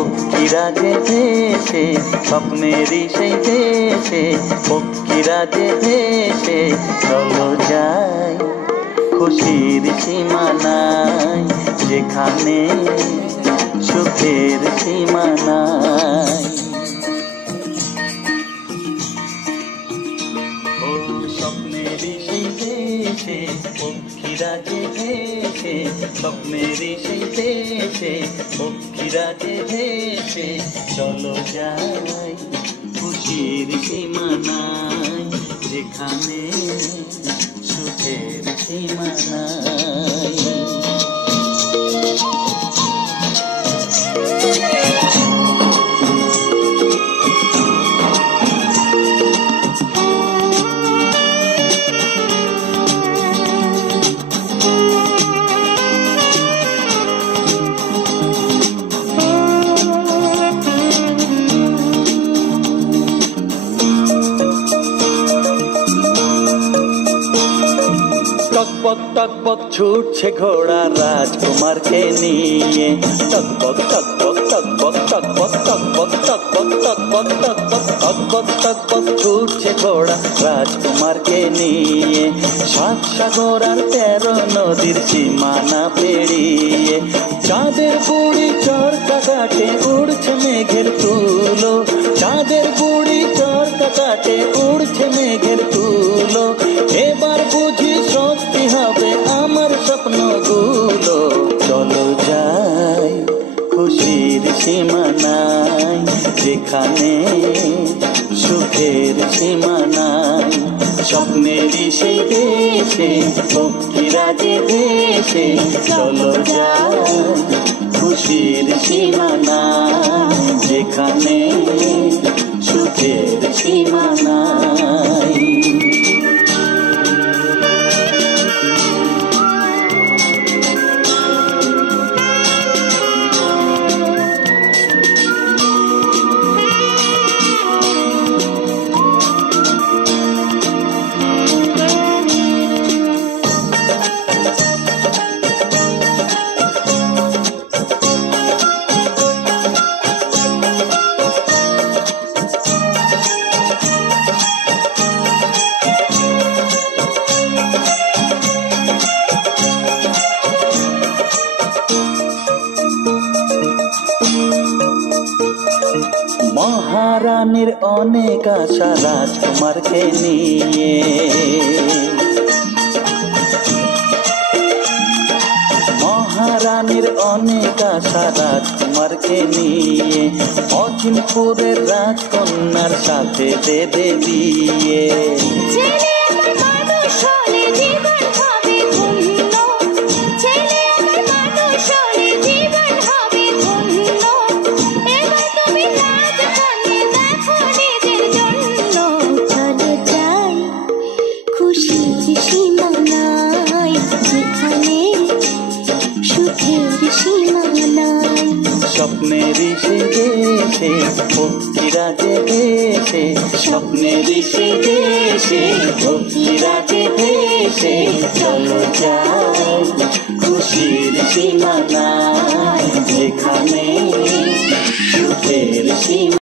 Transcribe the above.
পক্ষীরা যে ভেসে স্বপ্নেরই সেই দেশে, পক্ষীরা যে ভেসে চলো যাই খুশির সীমানায়, যেখানে সুখের সীমানায়। ও স্বপ্নেরই সেই দেশে পক্ষীরা যে ভেসে, স্বপ্নেরই সেই দেশে পক্ষীরা যে ভেসে চলো যাই খুশির সীমানায়, যেখানে সুখের সীমানায়। টকবক টকবক ছুটছে ঘোড়া রাজকুমারকে নিয়ে, টকবক টকবক টকবক টকবক টকবক টকবক টকবক টকবক টকবক টকবক ছুটছে ঘোড়া রাজকুমারকে নিয়ে, 7 সাগর আর 13 নদীর সীমানা পেরিয়ে, চাঁদের বুড়ি চরকা কাটে উড়ছে মেঘের তুলো, চাঁদের বুড়ি চরকা কাটে উড়ছে মেঘের তুলো, এবার বুঝি সত্যি হবে আমার স্বপ্নগুলো, চলো যাই খুশির সীমানায়, যেখানে সুখের সীমানায়। স্বপ্নেরই সেই দেশে পক্ষীরা যে ভেসে চলো যাই খুশির সীমানায়, যেখানে সুখের সীমানায়। মহারানীর অনেক আশা রাজকুমারকে নিয়ে, মহারানীর অনেক আশা রাজকুমারকে নিয়ে, অচিনপুরের রাজকন্যার সাথে দেবে বিয়ে। স্বপ্নেরই সেই দেশে পক্ষীরা যে ভেসে, স্বপ্নেরই সেই দেশে পক্ষীরা যে ভেসে চলো যাই খুশির সীমানায়, যেখানে সুখের সীমানায়।